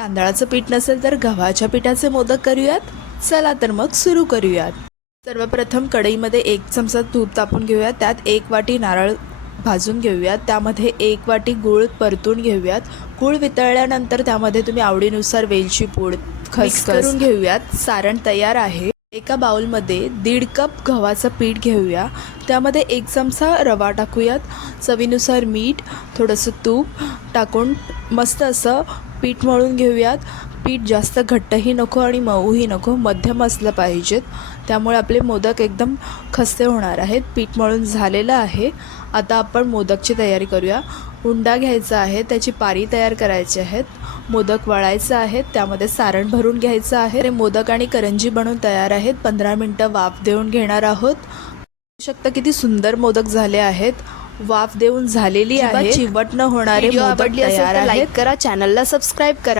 तांदळाचं पीठ नसेल तर गव्हाच्या पिठाचे मोदक करूयात। चला तर मग सुरू करूयात। सर्वप्रथम कढईमध्ये 1 चमचा तूप तापून घेऊयात। त्यात 1 वाटी नारळ भाजून घेऊयात। त्यामध्ये 1 वाटी गूळ परतून घेऊयात। गूळ वितळल्यानंतर त्यामध्ये तुम्ही आवडीनुसार वेलची पूड, खसखस करून घेऊयात। सारण तयार आहे। एका बाउलमध्ये 1.5 कप गव्हाचं पीठ घेऊया। त्यामध्ये 1 चमचा रवा टाकूयात। चवीनुसार मीठ, थोडंसं तूप टाकून मस्त असं पीठ मळून घेऊयात। पीठ जास्त घट्टही नको आणि मऊही नको, मध्यम असलं पाहिजेत। त्यामुळे आपले मोदक एकदम खस्ते होणार आहेत। पीठ मळून झालेलं आहे। आता आपण मोदकची तयारी करूया। उंडा घ्यायचा आहे, त्याची पारी तयार करायची आहेत। मोदक वळायचं आहे, त्यामध्ये सारण भरून घ्यायचं आहे। मोदक आणि करंजी बनवून तयार आहेत। 15 मिनिटं वाफ देऊन घेणार आहोत। बघू शकता किती सुंदर मोदक झाले आहेत। वाफ देऊन झालेली आहे। चिवट न होणारे मोदक तयार आहेत। लाईक करा, चॅनलला सबस्क्राईब करा।